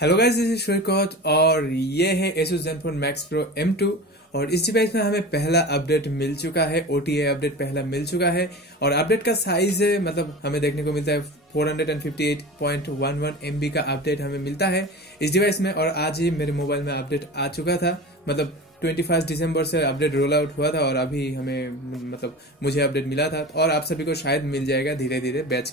Hello guys, this is श्रीकोट और ये है Asus ZenFone Max Pro M2 और इस डिवाइस में हमें पहला अपडेट मिल चुका है। OTA अपडेट पहला मिल चुका है और अपडेट का साइज है मतलब हमें देखने को मिलता है 458.11 MB का अपडेट हमें मिलता है इस डिवाइस में। और आज ही मेरे मोबाइल में अपडेट आ चुका था, मतलब 21 दिसंबर से अपडेट रोल आउट हुआ था और अभी हमें मतलब मुझे अपडेट मिला था और आप सभी को शायद मिल जाएगा धीरे धीरे बैच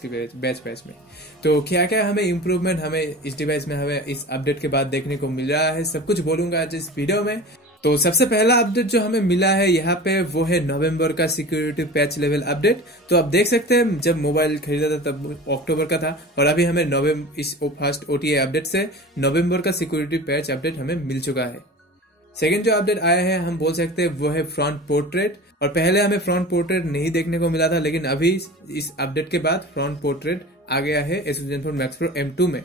में। तो क्या क्या हमें इम्प्रूवमेंट हमें इस डिवाइस में हमें इस अपडेट के बाद देखने को मिल रहा है, सब कुछ बोलूंगा आज इस वीडियो में। तो सबसे पहला अपडेट जो हमें मिला है यहाँ पे वो है नवंबर का सिक्योरिटी पैच लेवल अपडेट। तो आप देख सकते हैं जब मोबाइल खरीदा था तब अक्टूबर का था और अभी हमें इस फर्स्ट OTA अपडेट से नवंबर का सिक्योरिटी पैच अपडेट हमें मिल चुका है। सेकेंड जो अपडेट आया है हम बोल सकते हैं वो है फ्रंट पोर्ट्रेट। और पहले हमें फ्रंट पोर्ट्रेट नहीं देखने को मिला था, लेकिन अभी इस अपडेट के बाद फ्रंट पोर्ट्रेट आ गया है Asus ZenFone Max Pro M2 में।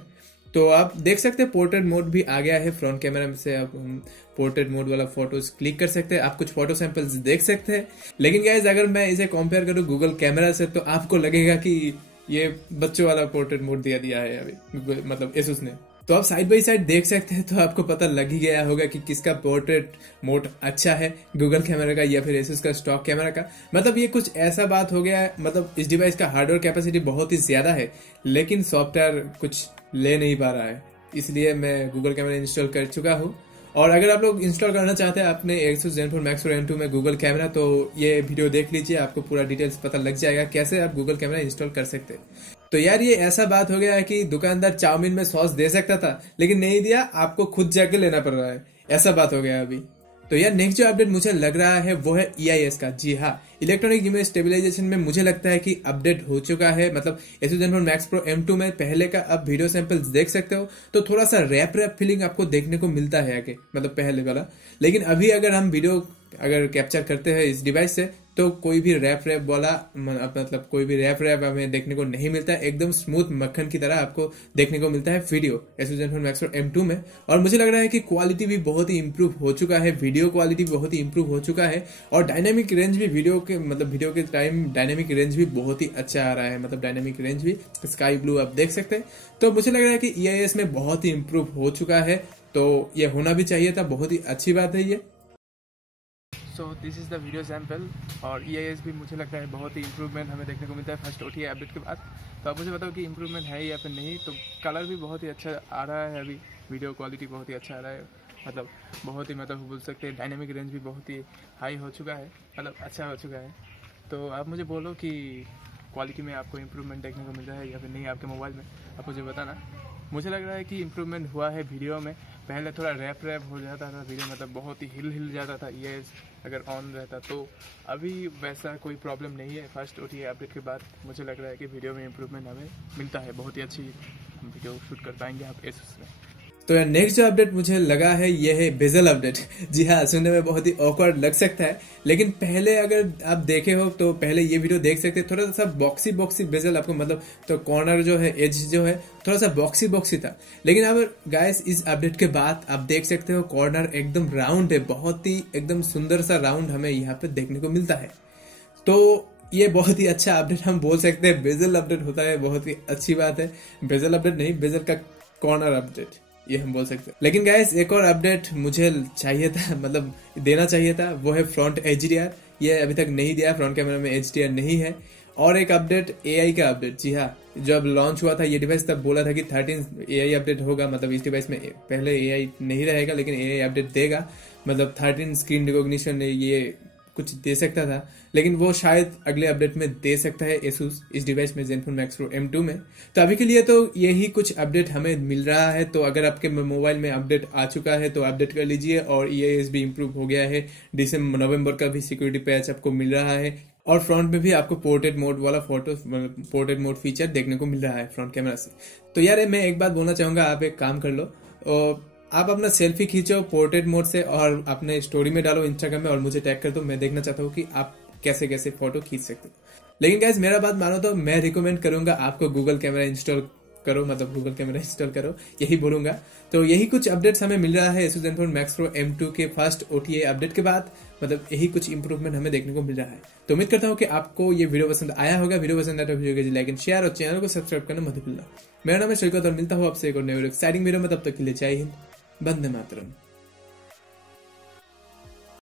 तो आप देख सकते हैं पोर्ट्रेट मोड भी आ गया है। फ्रंट कैमरा से आप पोर्ट्रेट मोड वाला फोटोज क्लिक कर सकते हैं, आप कुछ फोटो सैंपल्स देख सकते हैं। लेकिन गाइस अगर मैं इसे कंपेयर करूं गूगल कैमरा से तो आपको लगेगा कि ये बच्चों वाला पोर्ट्रेट मोड दिया है अभी मतलब Asus ने। तो आप साइड बाई साइड देख सकते हैं तो आपको पता लग ही गया होगा कि किसका पोर्ट्रेट मोड अच्छा है, गूगल कैमरा का या फिर Asus का स्टॉक कैमरा का। मतलब ये कुछ ऐसा बात हो गया है, मतलब इस डिवाइस का हार्डवेयर कैपेसिटी बहुत ही ज्यादा है लेकिन सॉफ्टवेयर कुछ ले नहीं पा रहा है, इसलिए मैं गूगल कैमरा इंस्टॉल कर चुका हूँ। और अगर आप लोग इंस्टॉल करना चाहते हैं अपने Asus ZenFone Max Pro M2 में गूगल कैमरा तो ये वीडियो देख लीजिए, आपको पूरा डिटेल्स पता लग जाएगा कैसे आप गूगल कैमरा इंस्टॉल कर सकते हैं। तो यार ये ऐसा बात हो गया है कि दुकानदार चाउमीन में सॉस दे सकता था लेकिन नहीं दिया, आपको खुद जाके लेना पड़ रहा है, ऐसा बात हो गया अभी। तो यार नेक्स्ट जो अपडेट मुझे लग रहा है वो है EIS का। जी हाँ, इलेक्ट्रॉनिक इमेज स्टेबलाइजेशन में मुझे लगता है कि अपडेट हो चुका है। मतलब Asus ZenFone Max Pro M2 में पहले का आप वीडियो सैंपल्स देख सकते हो तो थोड़ा सा रैप फीलिंग आपको देखने को मिलता है आगे, मतलब पहले वाला। लेकिन अभी अगर हम वीडियो कैप्चर करते हैं इस डिवाइस से तो कोई भी रैप वाला मतलब कोई भी रैप हमें देखने को नहीं मिलता है, एकदम स्मूथ मक्खन की तरह आपको देखने को मिलता है video Asus ZenFone Max Pro M2 में। और मुझे लग रहा है कि क्वालिटी भी बहुत ही इंप्रूव हो चुका है, वीडियो क्वालिटी बहुत ही इंप्रूव हो चुका है और डायनेमिक रेंज भी वीडियो के टाइम डायनेमिक रेंज भी बहुत ही अच्छा आ रहा है, मतलब डायनेमिक रेंज भी स्काई ब्लू आप देख सकते हैं। तो मुझे लग रहा है कि EIS में बहुत ही इंप्रूव हो चुका है, तो ये होना भी चाहिए था, बहुत ही अच्छी बात है ये। So this is the video sample और EIS भी मुझे लगता है बहुत ही इंप्रूवमेंट हमें देखने को मिलता है फर्स्ट OTA अपडेट के बाद। तो आप मुझे बताओ कि इंप्रूवमेंट है या फिर नहीं। तो कलर भी बहुत ही अच्छा आ रहा है, अभी वीडियो क्वालिटी बहुत ही अच्छा आ रहा है, मतलब बहुत ही मतलब बोल सकते हैं डायनेमिक रेंज भी बहुत ही हाई हो चुका है, मतलब अच्छा हो चुका है। तो आप मुझे बोलो कि क्वालिटी में आपको इंप्रूवमेंट देखने को मिल रहा है या फिर नहीं आपके मोबाइल में, आप मुझे बताना। मुझे लग रहा है कि इंप्रूवमेंट हुआ है वीडियो में। पहले थोड़ा रैप हो जाता था वीडियो, मतलब बहुत ही हिल जाता था EIS अगर ऑन रहता, तो अभी वैसा कोई प्रॉब्लम नहीं है। फर्स्ट OTA अपडेट के बाद मुझे लग रहा है कि वीडियो में इंप्रूवमेंट हमें मिलता है, बहुत ही अच्छी वीडियो शूट कर पाएंगे आप Asus में। तो नेक्स्ट जो अपडेट मुझे लगा है ये है बेजल अपडेट। जी हाँ, सुनने में बहुत ही ऑकवर्ड लग सकता है लेकिन पहले अगर आप देखे हो तो पहले ये वीडियो देख सकते हैं, थोड़ा सा बॉक्सी बेजल आपको मतलब तो कॉर्नर जो है एज जो है थोड़ा सा बॉक्सी था। लेकिन अब गाइस इस अपडेट के बाद आप देख सकते हो कॉर्नर एकदम राउंड है, बहुत ही एकदम सुंदर सा राउंड हमें यहाँ पे देखने को मिलता है। तो ये बहुत ही अच्छा अपडेट हम बोल सकते हैं, बेजल अपडेट होता है, बहुत ही अच्छी बात है। बेजल अपडेट नहीं, बेजल का कॉर्नर अपडेट ये हम बोल सकते हैं। लेकिन गाइस एक और अपडेट मुझे चाहिए था, मतलब देना चाहिए था, वो है फ्रंट HDR। ये अभी तक नहीं दिया, फ्रंट कैमरा में HDR नहीं है। और एक अपडेट AI का अपडेट। जी हाँ, जब लॉन्च हुआ था ये डिवाइस तब बोला था कि 13 AI अपडेट होगा, मतलब इस डिवाइस में पहले AI नहीं रहेगा लेकिन AI अपडेट देगा, मतलब 13 स्क्रीन रिकॉग्निशन ये कुछ दे सकता था, लेकिन वो शायद अगले अपडेट में दे सकता है Asus इस डिवाइस में ZenFone Max Pro M2 में। तो अभी के लिए तो यही कुछ अपडेट हमें मिल रहा है। तो अगर आपके मोबाइल में अपडेट आ चुका है तो अपडेट कर लीजिए। और EIS भी इंप्रूव हो गया है, नवंबर का भी सिक्योरिटी पैच आपको मिल रहा है और फ्रंट में भी आपको पोर्ट्रेट मोड वाला पोर्ट्रेट मोड फीचर देखने को मिल रहा है फ्रंट कैमरा से। तो यार मैं एक बात बोलना चाहूंगा, आप एक काम कर लो और आप अपना सेल्फी खींचो पोर्ट्रेट मोड से और अपने स्टोरी में डालो इंस्टाग्राम में और मुझे टैग कर दो, मैं देखना चाहता हूँ कि आप कैसे कैसे फोटो खींच सकते हो। लेकिन गाइस मेरा बात मानो तो मैं रिकमेंड करूंगा आपको गूगल कैमरा इंस्टॉल करो, मतलब गूगल कैमरा इंस्टॉल करो, यही बोलूंगा। तो यही कुछ अपडेट्स हमें मिल रहा है Asus ZenFone Max Pro M2 के फर्स्ट OTA अपडेट के बाद, मतलब यही कुछ इंप्रूवमेंट हमें देखने को मिल रहा है। तो उम्मीद करता हूँ कि आपको ये वीडियो पसंद आया होगा। वीडियो पसंद आया तो वीडियो को लाइक एंड शेयर और चैनल को सब्सक्राइब करना मत भूलना। मेरा नाम है श्रीकांत और मिलता हूँ आपसे एक और नए एक्साइटिंग वीडियो में। तब तक के लिए जय हिंद, वंदे मातरम।